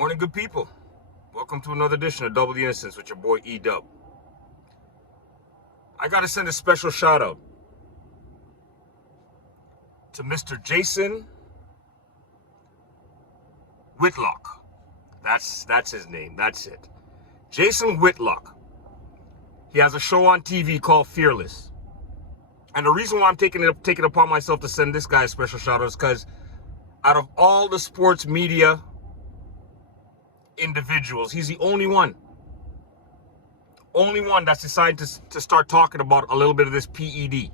Morning, good people. Welcome to another edition of Double the Innocence with your boy E-Dub. I gotta send a special shout out to Mr. Jason Whitlock. That's his name. That's it. Jason Whitlock. He has a show on TV called Fearless. And the reason why I'm taking it upon myself to send this guy a special shout out is because out of all the sports media individuals, he's the only one that's decided to start talking about a little bit of this PED.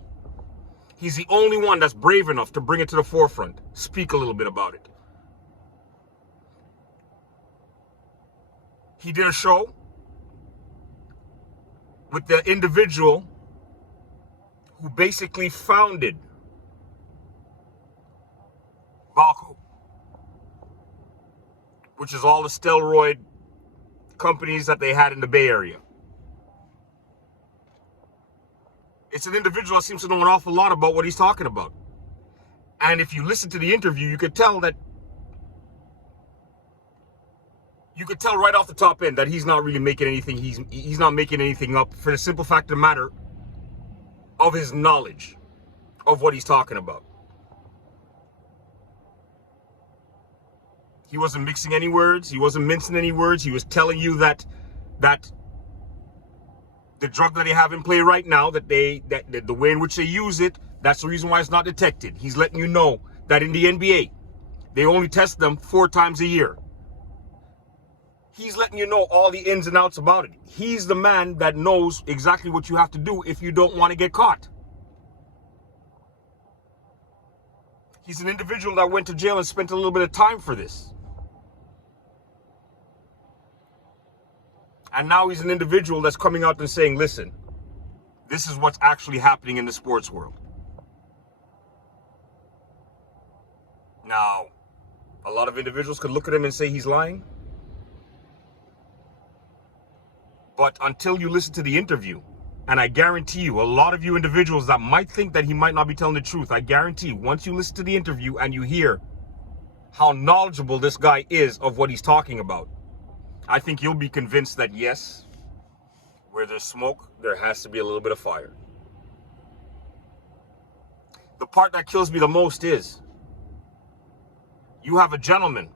He's the only one that's brave enough to bring it to the forefront, speak a little bit about it. He did a show with the individual who basically founded Balco, which is all the steroid companies that they had in the Bay Area. It's an individual that seems to know an awful lot about what he's talking about. And if you listen to the interview, you could tell right off the top end that he's not really making anything, he's not making anything up, for the simple fact of the matter of his knowledge of what he's talking about. He wasn't mixing any words. He wasn't mincing any words. He was telling you that the drug that they have in play right now, that the way in which they use it, that's the reason why it's not detected. He's letting you know that in the NBA, they only test them 4 times a year. He's letting you know all the ins and outs about it. He's the man that knows exactly what you have to do if you don't want to get caught. He's an individual that went to jail and spent a little bit of time for this. And now he's an individual that's coming out and saying, listen, this is what's actually happening in the sports world. Now, a lot of individuals could look at him and say he's lying. But until you listen to the interview, and I guarantee you, a lot of you individuals that might think that he might not be telling the truth, I guarantee you, once you listen to the interview and you hear how knowledgeable this guy is of what he's talking about, I think you'll be convinced that yes, where there's smoke, there has to be a little bit of fire. The part that kills me the most is you have a gentleman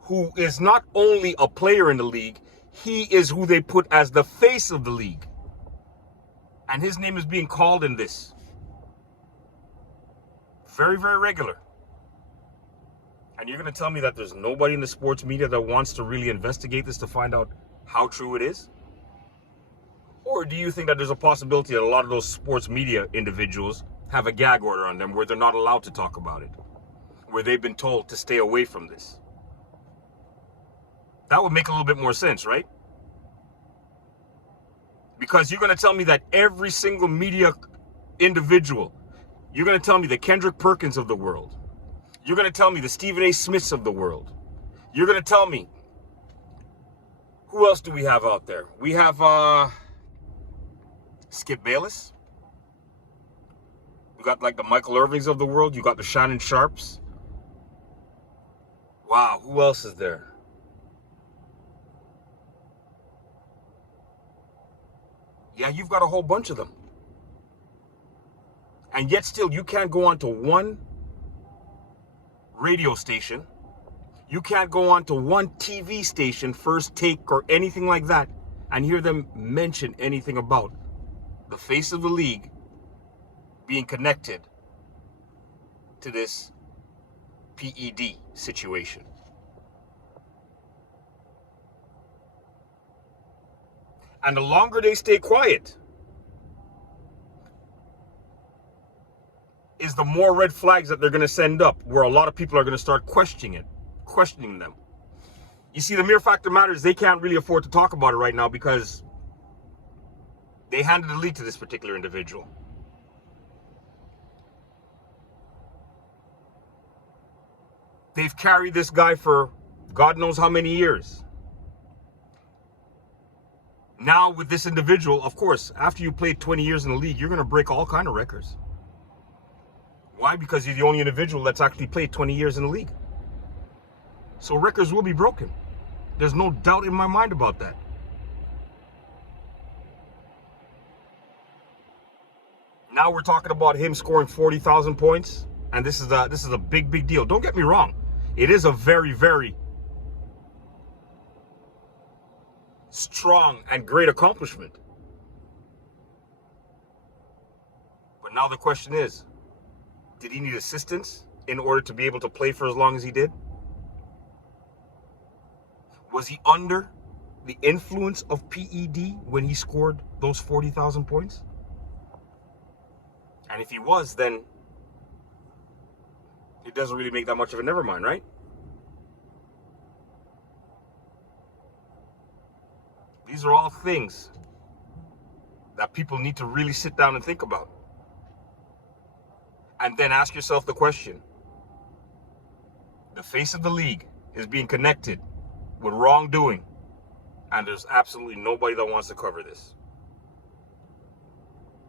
who is not only a player in the league, he is who they put as the face of the league. And his name is being called in this. Very, very regular. And you're going to tell me that there's nobody in the sports media that wants to really investigate this to find out how true it is? Or do you think that there's a possibility that a lot of those sports media individuals have a gag order on them where they're not allowed to talk about it? Where they've been told to stay away from this? That would make a little bit more sense, right? Because you're going to tell me that every single media individual, you're going to tell me the Kendrick Perkins of the world, you're going to tell me the Stephen A. Smiths of the world, you're going to tell me, who else do we have out there? We have Skip Bayless. We got like the Michael Irvings of the world. You got the Shannon Sharps. Wow, who else is there? Yeah, you've got a whole bunch of them. And yet still, you can't go on to one radio station. You can't go on to one TV station, First Take or anything like that, and hear them mention anything about the face of the league being connected to this PED situation. And the longer they stay quiet is the more red flags that they're going to send up, where a lot of people are going to start questioning them. You see, the mere fact of the matter is they can't really afford to talk about it right now because they handed the lead to this particular individual. They've carried this guy for God knows how many years. Now with this individual, of course, after you played 20 years in the league, you're going to break all kind of records. Why? Because you're the only individual that's actually played 20 years in the league. So records will be broken. There's no doubt in my mind about that. Now we're talking about him scoring 40,000 points, and this is a big deal. Don't get me wrong. It is a very strong and great accomplishment. But now the question is, did he need assistance in order to be able to play for as long as he did? Was he under the influence of PED when he scored those 40,000 points? And if he was, then it doesn't really make that much of a never mind, right? These are all things that people need to really sit down and think about. And then ask yourself the question. The face of the league is being connected with wrongdoing, and there's absolutely nobody that wants to cover this.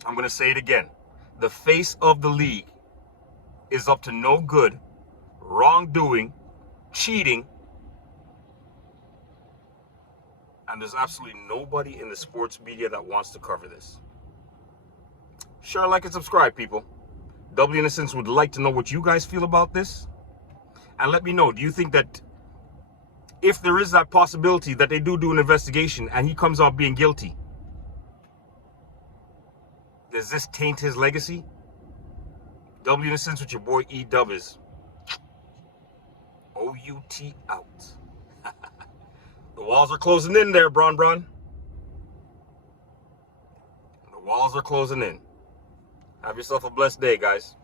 I'm going to say it again. The face of the league is up to no good, wrongdoing, cheating, and there's absolutely nobody in the sports media that wants to cover this. Share, like, and subscribe, people. Double Innocence would like to know what you guys feel about this. And let me know, do you think that if there is that possibility that they do an investigation and he comes out being guilty, does this taint his legacy? Double Innocence with your boy E-Dubbies. O-U-T out. The walls are closing in there, Bron. The walls are closing in. Have yourself a blessed day, guys.